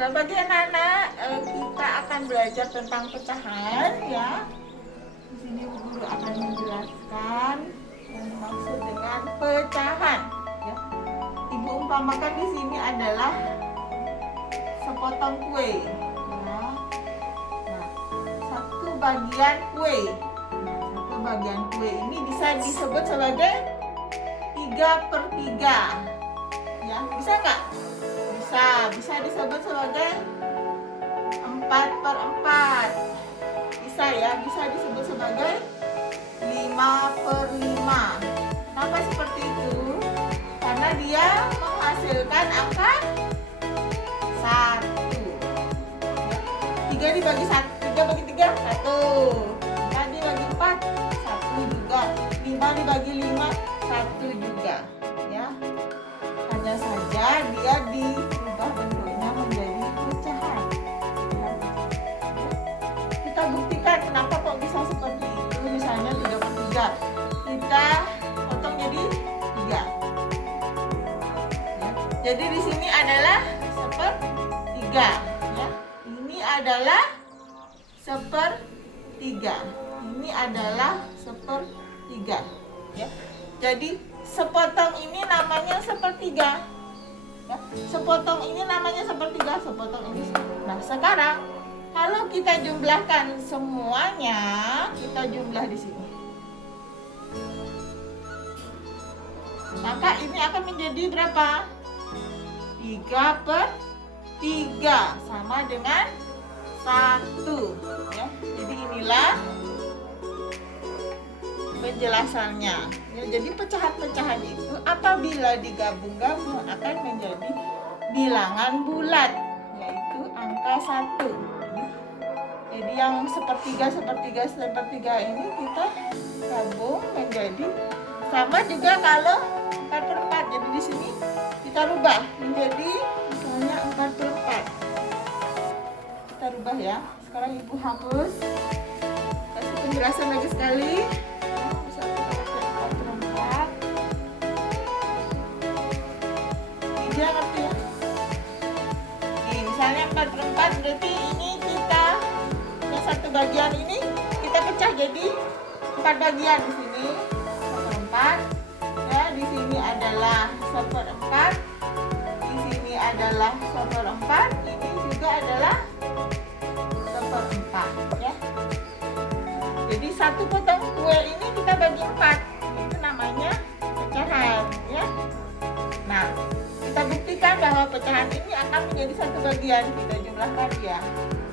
Selamat pagi anak-anak, kita akan belajar tentang pecahan ya. Di sini guru akan menjelaskan yang dimaksud dengan pecahan. Ya. Ibu umpamakan di sini adalah sepotong kue. Ya. Nah, satu bagian kue. Nah, satu bagian kue ini bisa disebut sebagai 3/3. Ya, bisa nggak? Bisa disebut sebagai 4/4. Bisa ya, bisa disebut sebagai 5/5. Kenapa seperti itu? Karena dia menghasilkan angka 1. Ya. 3 dibagi 1, 3 bagi 3, 1. 4 dibagi 4, 1 juga. 5 dibagi 5, 1 juga. Ya. Hanya saja dia diubah bentuknya menjadi pecahan. Kita buktikan kenapa kok bisa seperti itu. Misalnya 3/3, kita potong jadi 3. Ya. Jadi di sini adalah 1/3. Ya. Ini adalah 1/3. Ini adalah 1/3. Ya. Jadi sepotong ini namanya 1/3. Ya, sepotong ini namanya 1/3, sepotong ini. Nah, sekarang kalau kita jumlahkan semuanya, kita jumlah di sini. Maka ini akan menjadi berapa? 3/3 sama dengan 1. Ya, jadi inilah penjelasannya. Ya, jadi pecahan-pecahan itu apabila digabung-gabung akan menjadi bilangan bulat, yaitu angka 1. Jadi yang 1/3 ini kita gabung menjadi sama juga kalau 4/4. Jadi di sini kita rubah menjadi misalnya 4/4. Kita rubah ya. Sekarang Ibu hapus. Kasih penjelasan lagi sekali. Dia ngerti ya? Misalnya 4/4 berarti ini kita yang satu bagian ini kita pecah jadi 4 bagian. Di sini 1/4 ya, di sini adalah 1/4, di sini adalah 1/4, ini juga adalah 1/4 ya. Jadi satu potong kue ini kita bagi 4, itu namanya pecahan ya. Nah, kita buktikan bahwa pecahan ini akan menjadi satu bagian. Kita jumlahkan ya.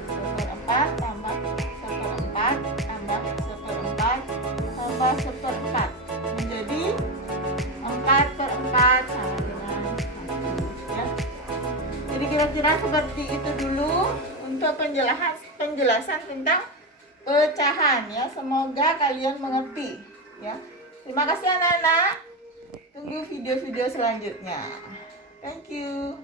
1/4 tambah 1/4 tambah 1/4 tambah 1/4 menjadi 4/4 sama dengan 1 ya. Jadi kira-kira seperti itu dulu untuk penjelasan tentang pecahan ya. Semoga kalian mengerti ya. Terima kasih anak-anak. Tunggu video-video selanjutnya. Thank you.